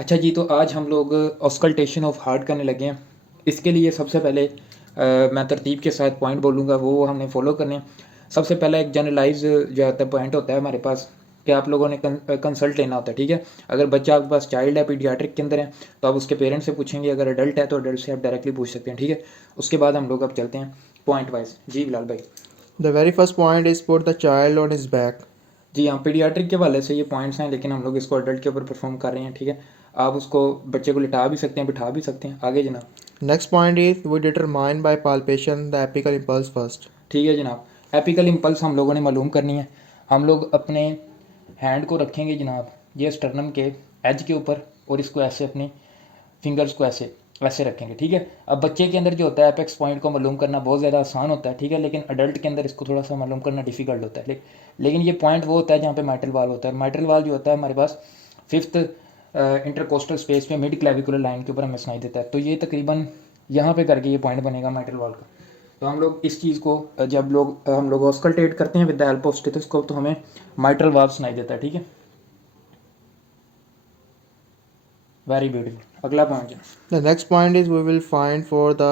अच्छा जी, तो आज हम लोग ऑस्कल्टेशन ऑफ हार्ट करने लगे हैं। इसके लिए सबसे पहले मैं तरतीब के साथ पॉइंट बोलूँगा, वो हमने फॉलो करने हैं। सबसे पहला एक जनरलाइज जो आता है पॉइंट होता है हमारे पास कि आप लोगों ने कंसल्ट लेना होता है, ठीक है। अगर बच्चा आपके पास चाइल्ड है, पीडियाट्रिक के अंदर है, तो आप उसके पेरेंट्स से पूछेंगे। अगर एडल्ट है तो एडल्ट से आप डायरेक्टली पूछ सकते हैं, ठीक है। उसके बाद हम लोग अब चलते हैं पॉइंट वाइज। जी बिलाल भाई। The very first point is put the child on his back. जी हाँ, पीडियाट्रिक के वाले से ये पॉइंट्स हैं, लेकिन हम लोग इसको अडल्ट के ऊपर परफॉर्म कर रहे हैं, ठीक है। आप उसको बच्चे को लिटा भी सकते हैं, बिठा भी सकते हैं। आगे जनाब। Next point is we determine by palpation the apical impulse first. ठीक है जनाब। एपिकल इम्पल्स हम लोगों ने मालूम करनी है। हम लोग अपने हैंड को रखेंगे जनाब ये स्टर्नम के एज के ऊपर, और इसको ऐसे अपने फिंगर्स को ऐसे ऐसे रखेंगे, ठीक है। अब बच्चे के अंदर जो होता है एपेक्स पॉइंट को मालूम करना बहुत ज़्यादा आसान होता है, ठीक है, लेकिन अडल्ट के अंदर इसको थोड़ा सा मालूम करना डिफिकल्ट होता है। लेकिन ये पॉइंट वो होता है जहाँ पे माइट्रल वाल होता है। माइट्रल वाल जो होता है हमारे पास फिफ्थ इंटरकोस्टल स्पेस पे मिड क्लेविकुलर लाइन के ऊपर हमें सुनाई देता है। तो ये तकरीबन यहाँ पे करके ये पॉइंट बनेगा माइट्रल वाल का। तो हम लोग इस चीज़ को जब हम लोग ऑस्कल्टेट करते हैं with the help of stethoscope, तो हमें माइट्रल वाल्व सुनाई देता है, ठीक है। Very beautiful. अगला पॉइंट है। The next point is we will find for the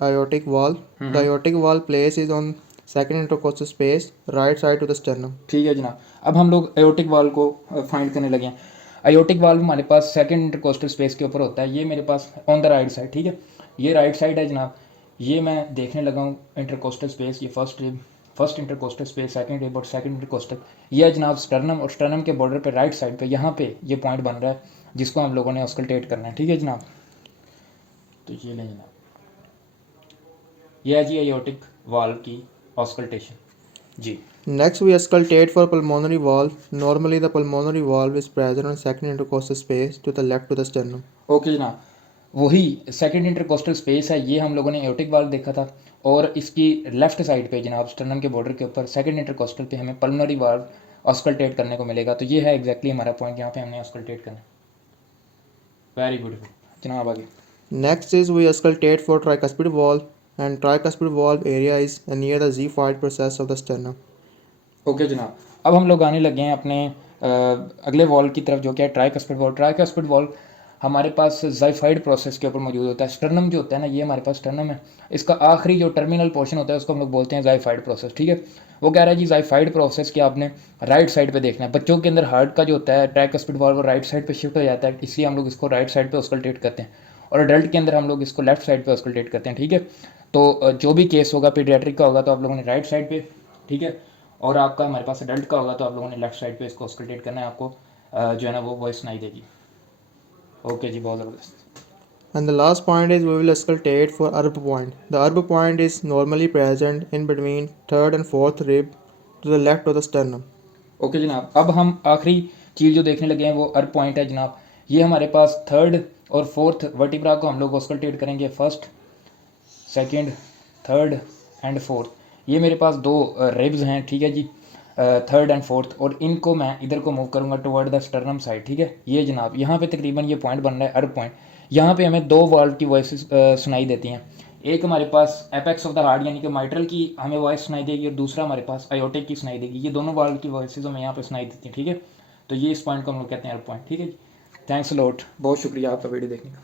aortic valve. The aortic valve place is on second intercostal space, right side to the sternum. ठीक है जनाब। अब हम लोग एयोटिक वाल्व को फाइंड करने लगे हैं। एयोटिक वाल्व हमारे पास सेकंड इंटरकोस्टल स्पेस के ऊपर होता है। ये मेरे pass on the right side, ठीक है। ये राइट साइड है जनाब। ये मैं देखने लगा हूँ इंटरकोस्टल स्पेस। ये first intercostal space, second rib और सेकंड इंटरकोस्टल। ये है जनाब स्टर्नम, और स्टर्नम के बॉर्डर पे राइट साइड पे यहाँ पे ये पॉइंट बन रहा है जिसको हम लोगों ने ऑस्कल्टेट करना है, ठीक है जनाब। तो ये लें जनाब, ये है जी एयोटिक वाल्व की ऑस्कल्टेशन जी। Next we auscultate for pulmonary valve. Normally the pulmonary valve is present on second intercostal space to the left to the sternum. Okay जनाब, वही सेकंड इंटरकोस्टल स्पेस है। ये हम लोगों ने एयोटिक वाल्व देखा था, और इसकी लेफ्ट साइड पे जनाब स्टर्नम के बॉर्डर के ऊपर सेकंड इंटरकोस्टल पे हमें पल्मोनरी वाल्व ऑस्कल्टेट करने को मिलेगा। तो ये है एग्जैक्टली हमारा पॉइंट, यहाँ पे हमने ऑस्कल्टेट करना है। वेरी ब्यूटीफुल जनाब। आगे। Next is we auscultate for tricuspid valve, and tricuspid valve area is near the xiphoid process of the sternum. Okay जनाब, अब हम लोग आने लगे हैं अपने अगले वॉल की तरफ, जो कि है ट्राइकस्पिड वॉल। ट्राइकस्पिड वॉल हमारे पास जाइफाइड प्रोसेस के ऊपर मौजूद होता है। स्टर्नम जो होता है ना, ये हमारे पास स्टर्नम है। इसका आखिरी जो टर्मिनल पोर्शन होता है उसको हम लोग बोलते हैं जाइफाइड प्रोसेस, ठीक है। वो कह रहा है जी जाइफाइड प्रोसेस कि आपने राइट साइड पे देखना है। बच्चों के अंदर हार्ट का जो होता है ट्राइकस्पिड वॉल वो राइट साइड पे शिफ्ट हो जाता है, इसलिए हम लोग इसको राइट साइड पे ऑस्कल्टेट करते हैं। और अडल्ट के अंदर हम लोग इसको लेफ्ट साइड पे ऑस्कल्टेट करते हैं, ठीक है। तो जो भी केस होगा पीडियाट्रिक का होगा तो आप लोगों ने राइट साइड पे, ठीक है। और आपका हमारे पास अडल्ट का होगा तो आप लोगों ने लेफ्ट साइड पे इसको ऑस्कल्टेट करना है। आपको जो है ना वो वॉइस सुनाई देगी। ओके जी, बहुत ज़बरदस्त। And the last point is we will auscultate for Arb point. The Arb point is normally present in between third and fourth rib to the left of the sternum. Okay जनाब, अब हम आखिरी चीज़ जो देखने लगे हैं वो अर्ब पॉइंट है जनाब। ये हमारे पास थर्ड और फोर्थ वर्टिब्रा को हम लोग ऑस्कल्टेट करेंगे। First, second, third and fourth. ये मेरे पास दो रिब्स हैं, ठीक है जी, थर्ड एंड फोर्थ। और इनको मैं इधर को मूव करूँगा टुवर्ड द स्टर्नम साइड, ठीक है। ये जनाब यहाँ पे तकरीबन ये पॉइंट बन रहा है अर्ब पॉइंट। यहाँ पे हमें दो वाल्व की वॉइस सुनाई देती हैं। एक हमारे पास एपेक्स ऑफ द हार्ट यानी कि माइट्रल की हमें वॉइस सुनाई देगी, और दूसरा हमारे पास आयोटिक की सुनाई देगी। ये दोनों वाल्व की वॉइसेज हमें यहाँ पे सुनाई देती हैं, ठीक है। तो ये इस पॉइंट को हम लोग कहते हैं अर्ब पॉइंट, ठीक है जी। थैंक्स लॉट, बहुत शुक्रिया आपका वीडियो देखने का।